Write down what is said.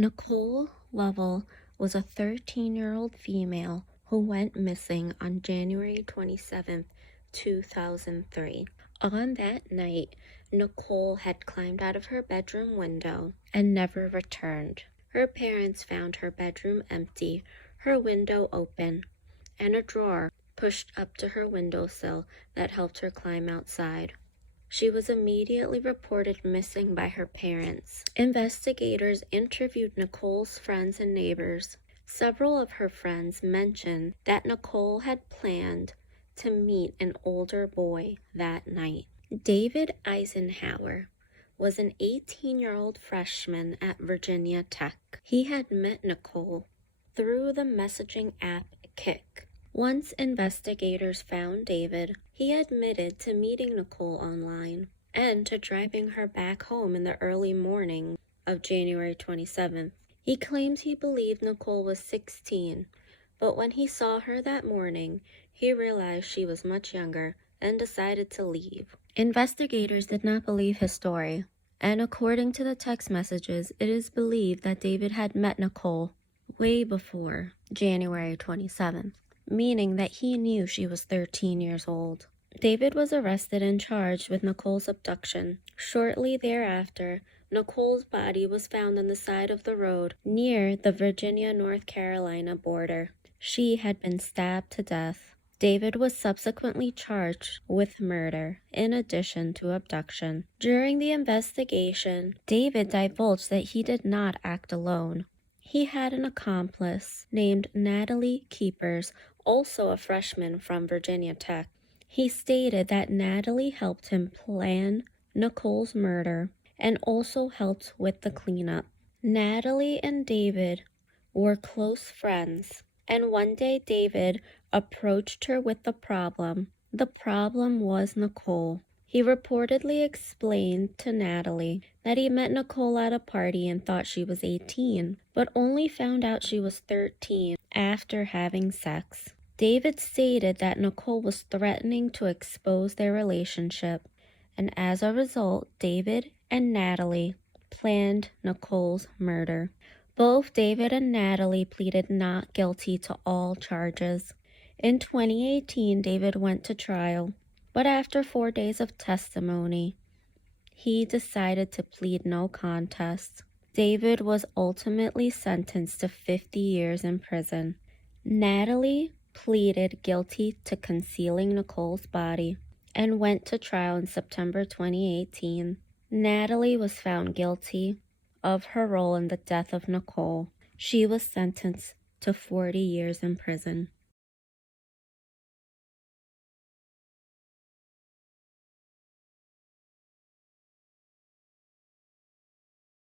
Nicole Lovell was a 13-year-old female who went missing on January 27, 2003. On that night, Nicole had climbed out of her bedroom window and never returned. Her parents found her bedroom empty, her window open, and a drawer pushed up to her windowsill that helped her climb outside. She was immediately reported missing by her parents. Investigators interviewed Nicole's friends and neighbors. Several of her friends mentioned that Nicole had planned to meet an older boy that night. David Eisenhower was an 18-year-old freshman at Virginia Tech. He had met Nicole through the messaging app Kik. Once investigators found David, he admitted to meeting Nicole online and to driving her back home in the early morning of January 27th. He claims he believed Nicole was 16, but when he saw her that morning, he realized she was much younger and decided to leave. Investigators did not believe his story, and according to the text messages, it is believed that David had met Nicole way before January 27th. Meaning that he knew she was 13 years old. David was arrested and charged with Nicole's abduction. Shortly thereafter, Nicole's body was found on the side of the road near the Virginia-North Carolina border. She had been stabbed to death. David was subsequently charged with murder in addition to abduction. During the investigation, David divulged that he did not act alone. He had an accomplice named Natalie Keepers, also a freshman from Virginia Tech. He stated that Natalie helped him plan Nicole's murder and also helped with the cleanup. Natalie and David were close friends, and one day David approached her with the problem. The problem was Nicole. He reportedly explained to Natalie that he met Nicole at a party and thought she was 18, but only found out she was 13 after having sex. David stated that Nicole was threatening to expose their relationship, and as a result, David and Natalie planned Nicole's murder. Both David and Natalie pleaded not guilty to all charges. In 2018, David went to trial. But after 4 days of testimony, he decided to plead no contest. David was ultimately sentenced to 50 years in prison. Natalie pleaded guilty to concealing Nicole's body and went to trial in September 2018. Natalie was found guilty of her role in the death of Nicole. She was sentenced to 40 years in prison.